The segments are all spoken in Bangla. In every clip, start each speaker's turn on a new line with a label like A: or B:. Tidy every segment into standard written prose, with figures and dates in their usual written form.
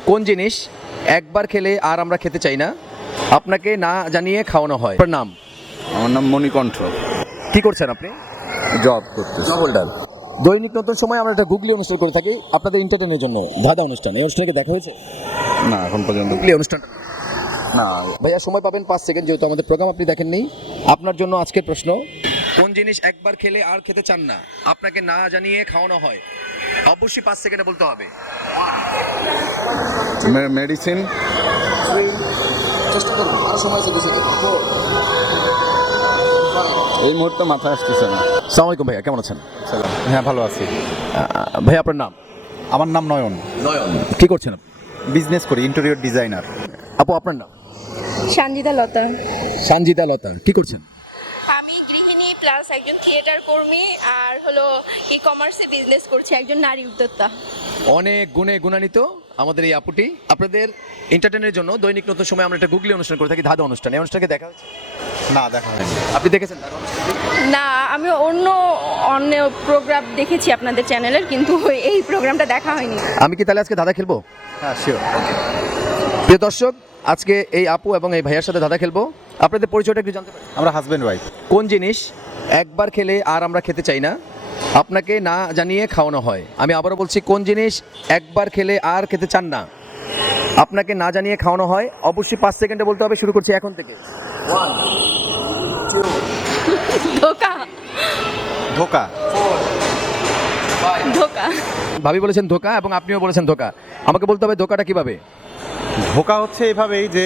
A: কোন জিনিস একবার খেলে আর আমরা খেতে চাই না, আপনাকে না জানিয়ে খাওয়ানো হয়? আপনার নাম?
B: আমার নাম মণিকণ্ঠ।
A: কি করছেন আপনি?
B: জব করতেছি।
A: হোল্ডার। দৈনিক নতুন সময় আমরা একটা গুগলি অনুষ্ঠান করে থাকি আপনাদের এন্টারটেনের জন্য, ধাঁধা অনুষ্ঠান। এই অনুষ্ঠানকে দেখা হয়েছে?
B: না, এখন পর্যন্ত
A: গুগলি অনুষ্ঠান
B: না।
A: ভাইয়া সময় পাবেন 5 সেকেন্ড, যেহেতু আমাদের প্রোগ্রাম আপনি দেখেননি। আপনার জন্য আজকের প্রশ্ন, কোন জিনিস একবার খেলে আর খেতে চান না, আপনাকে না জানিয়ে খাওয়ানো হয়? অবশ্যই 5 সেকেন্ডে বলতে হবে।
B: মেডিসিন।
A: চেষ্টা করুন, আরো সময় আছে 2 সেকেন্ড।
B: এই মুহূর্তে মাথায় আসতেছে না।
A: আসসালামু আলাইকুম ভাইয়া, কেমন আছেন?
C: হ্যাঁ, ভালো আছি।
A: ভাইয়া আপনার নাম?
C: আমার নাম নয়ন।
A: নয়ন। কি করছেন আপনি?
C: বিজনেস করি, ইন্টেরিয়র ডিজাইনার।
A: আপু আপনার নাম?
D: সঞ্জিতা লতা।
A: সঞ্জিতা লতা। কি করছেন?
D: আমি গৃহিণী প্লাস একজন থিয়েটার কর্মী, আর হলো ই কমার্সে বিজনেস করছি, একজন নারী উদ্যোক্তা।
A: অনেক গুণে গুণান্বিত আমাদের এই আপুটি। আপনাদের এন্টারটেনের জন্য দৈনিক নতুন সময় আমরা একটা গুগলি অনুষ্ঠান করে থাকি, ধাঁধা অনুষ্ঠান। এই অনুষ্ঠানকে দেখা হচ্ছে?
C: না, দেখা হয়নি।
A: আপনি দেখেছেন ধাঁধা অনুষ্ঠানটি?
D: না, আমি অন্য প্রোগ্রাম দেখেছি আপনাদের চ্যানেলের, কিন্তু এই প্রোগ্রামটা দেখা হয়নি।
A: আমি কি তাহলে আজকে ধাঁধা খেলবো?
C: হ্যাঁ, শিওর।
A: প্রিয় দর্শক, আজকে এই আপু এবং এই ভাইয়ার সাথে ধাঁধা খেলবো। আপনাদের পরিচয়টা একটু জানতে পারি?
C: আমরা হাজব্যান্ড ওয়াইফ।
A: কোন জিনিস একবার খেলে আর আমরা খেতে চাই না, আপনাকে না জানিয়ে খাওয়ানো হয়? আমি আবারও বলছি, কোন জিনিস একবার খেলে আর খেতে চান না, আপনাকে না জানিয়ে খাওয়ানো হয়? অবশ্যই 5 সেকেন্ডে বলতে হবে। শুরু করছি এখন থেকে।
D: ধোকা।
C: ধোকা।
D: ধোকা।
A: ভাবি বলেছেন ধোকা এবং আপনিও বলেছেন ধোকা। আমাকে বলতে হবে ধোকাটা কিভাবে?
C: ধোকা হচ্ছে এভাবেই যে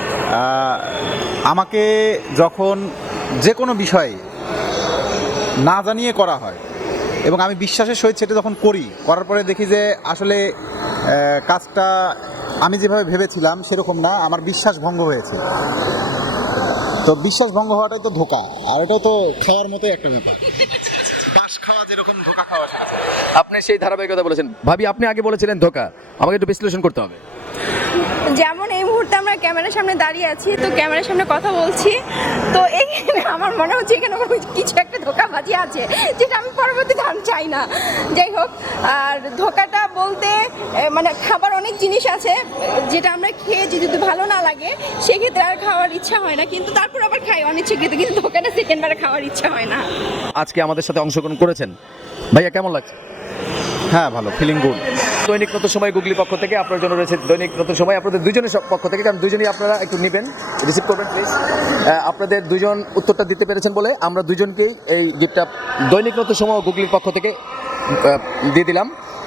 C: আমাকে যখন যে কোনো বিষয়ে না জানিয়ে করা হয় এবং আমি বিশ্বাসের সহিত সেটা যখন করার পরে দেখি যে আসলে কাজটা আমি যেভাবে ভেবেছিলাম সেরকম না, আমার বিশ্বাস ভঙ্গ হয়েছে। তো বিশ্বাস ভঙ্গ হওয়াটাই তো ধোকা, আর এটাও তো খাওয়ার মতোই একটা ব্যাপার। বাস খাওয়া যেরকম ধোকা খাওয়া সেরকম।
A: আপনি সেই ধারাবাহিকতা বলেছেন। ভাবি আপনি আগে বলেছিলেন ধোকা, আমাকে একটু বিশ্লেষণ করতে হবে।
D: যেমন এই মুহূর্তে আমরা ক্যামেরার সামনে দাঁড়িয়ে আছি, তো ক্যামেরার সামনে কথা বলছি, তো এখানে আমার মনে হচ্ছে এখানে কোনো কিছু একটা ধোকাবাজি আছে, যেটা আমি পরবর্তীতে আমি চাই না। যাই হোক, আর ধোকাটা বলতে মানে খাবার অনেক জিনিস আছে যেটা আমরা খেয়ে যদি ভালো না লাগে সেক্ষেত্রে আর খাওয়ার ইচ্ছা হয় না, কিন্তু তারপর আবার খাই অনিচ্ছাকৃত, কিন্তু ধোকাটা সেকেন্ডবারে খাওয়ার ইচ্ছা হয় না।
A: আজকে আমাদের সাথে অংশগ্রহণ করেছেন, ভাইয়া কেমন লাগছে?
C: হ্যাঁ, ভালো, ফিলিং গুড।
A: দৈনিক নতুন সময় গুগলি পক্ষ থেকে আপনার জন্য রয়েছে দৈনিক নতুন সময়, আপনাদের দুজনের পক্ষ থেকে, কারণ দুজনই আপনারা একটু নেবেন, রিসিভ করবেন প্লিজ। আপনাদের দুজন উত্তরটা দিতে পেরেছেন বলে আমরা দুজনকেই এই গিফটটা দৈনিক নতুন সময় গুগলির পক্ষ থেকে দিয়ে দিলাম।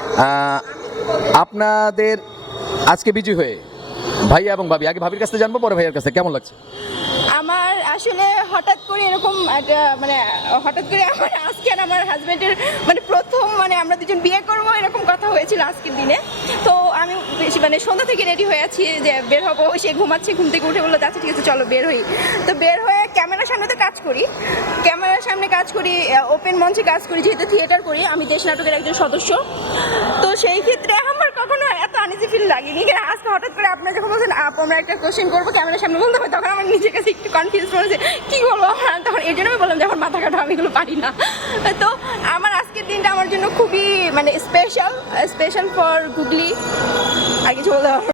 A: আপনাদের আজকে বিজয়ী হয়ে ভাইয়া এবং ভাবি, আগে ভাবির কাছ থেকে জানবো পরে ভাইয়ার কাছে, কেমন লাগছে?
D: আমার আসলে হঠাৎ করে এরকম একটা মানে হঠাৎ করে আমার আজকে আর আমার হাজব্যান্ডের মানে প্রথম মানে আমরা দুজন বিয়ে করবো এরকম কথা হয়েছিল আজকের দিনে। তো আমি বেশি মানে সন্ধ্যা থেকে রেডি হয়ে আছি যে বের হবো, সে ঘুমাচ্ছে, ঘুম থেকে উঠে বললো আচ্ছা ঠিক আছে চলো বের হই। তো বের হয়ে ক্যামেরার সামনে তো কাজ করি, ক্যামেরার সামনে কাজ করি, ওপেন মঞ্চে কাজ করি, যেহেতু থিয়েটার করি, আমি দেশ নাটকের একজন সদস্য। তো সেই ক্ষেত্রে আমার কখনো এত আনইজি ফিল লাগেনি। আজকে হঠাৎ করে আপনার যখন বলছেন আপ আমরা একটা কোশ্চেন করবো ক্যামেরার সামনে বলতে হবে, তখন আমার নিজের কাছে একটু কনফিউজ হয়েছে কী বলবো। তখন এই জন্য আমি বললাম যে আমার মাথা কাটা, আমি এগুলো পারি না। তো আমার আজকের দিনটা আমার জন্য খুবই মানে স্পেশাল ফর গুগলি, আর কিছু বলতে